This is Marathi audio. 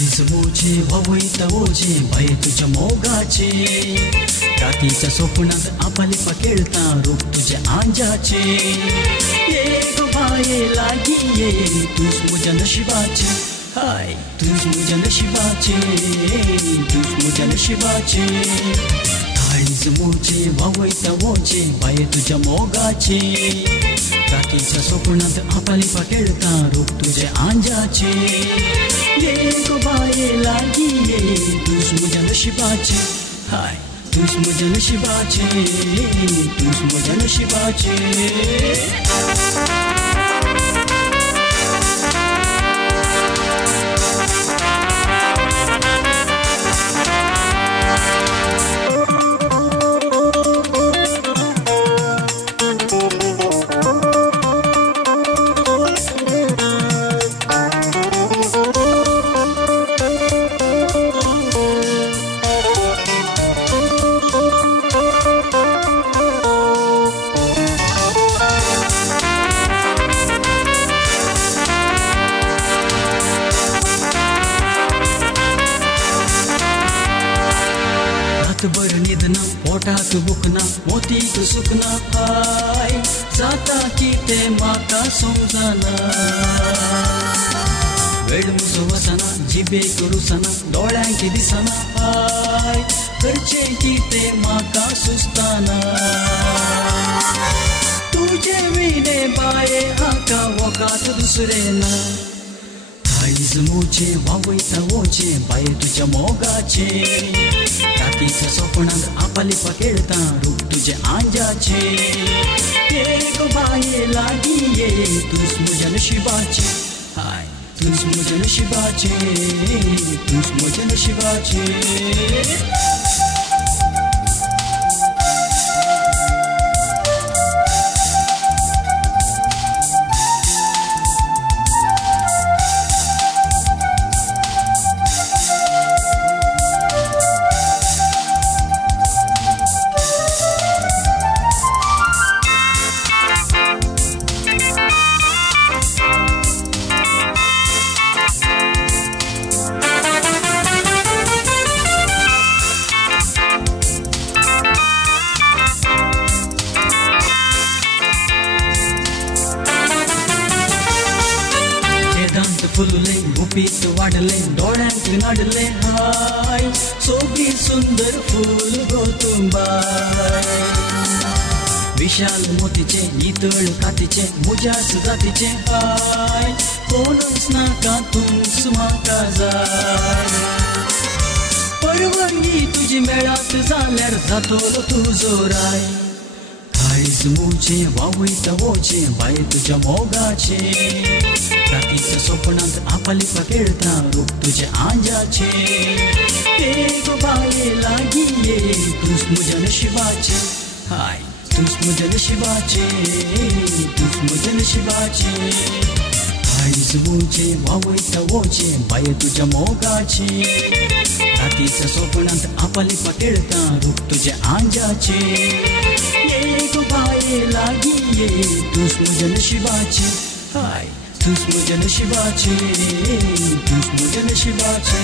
काळीज मोजे ववयता ओजे भय तुझ्या मोगाचे रातीच्या स्वप्नात आपले पकेळता रूप तुझ्या आंजाचे ये गो बाये लागी ये तूच मुझ्या नशिबाचे हाय तूच मुझ्या नशिबाचे तूच मुझ्या नशिबाचे काळीज मोजे ववयता ओजे भय तुझ्या मोगाचे रातीच्या स्वप्नात आपले पकेळता रूप तुझे आंजाचे ये गो बाये लागी ये तूच मुझ्या नशिबाचे हाय तूच मुझ्या नशिबाचे तूच मुझ्या नशिबाचे बर निधना पोटात बुकना मोतीक सुकना हाय जाता की ते माका समजाना वेळ मुजो वसना जिबेक रुसना डोळ्यांक दिसना हाय करचे की ते माका सुस्ताना तुझे विणे बाये हाका वकात दुसरे ना काळीज मोजे ववयता ओजे बाय तुझ्या मोगाचे रातीच्या स्वप्नात आपले पकेळता रूप तुझे आंजाचे ये गो बाये लागी ये तूच मुझ्या नशिबाचे हाय तूच मुझ्या नशिबाचे तूच मुझ्या नशिबाचे फुलले गुपीत वाढले डोळ्यांत नडले हाय सोबी सुंदर फूल गोतुंबाय विशाल मोतीचे नितळ कातीचे मुजास जातीचे हाय कोणच नाका तुमच म्हाका जाय परवानगी तुझी मेळात जाल्यार जातलो तुजो राय काळीज मोजे ववयता ओजे बाय तुझ्या मोगाचे रातीच्या स्वप्नात आपले पकेळता रूप तुझे आंजाचे ये गो बाये लागी ये तूच मुझ्या नशिबाचे हाय तूच मुझ्या नशिबाचे तूच मुझ्या नशिबाचे काळीज मोजे ववयता ओजे बाय तुझ्या मोगाचे रातीच्या स्वप्नात आपले पकेळता रूप तुझे आंजाचे ये गो बाये लागी ये तूच मुझ्या नशिबाचे हाय तूच मुझ्या नशिबाचे तूच मुझ्या नशिबाचे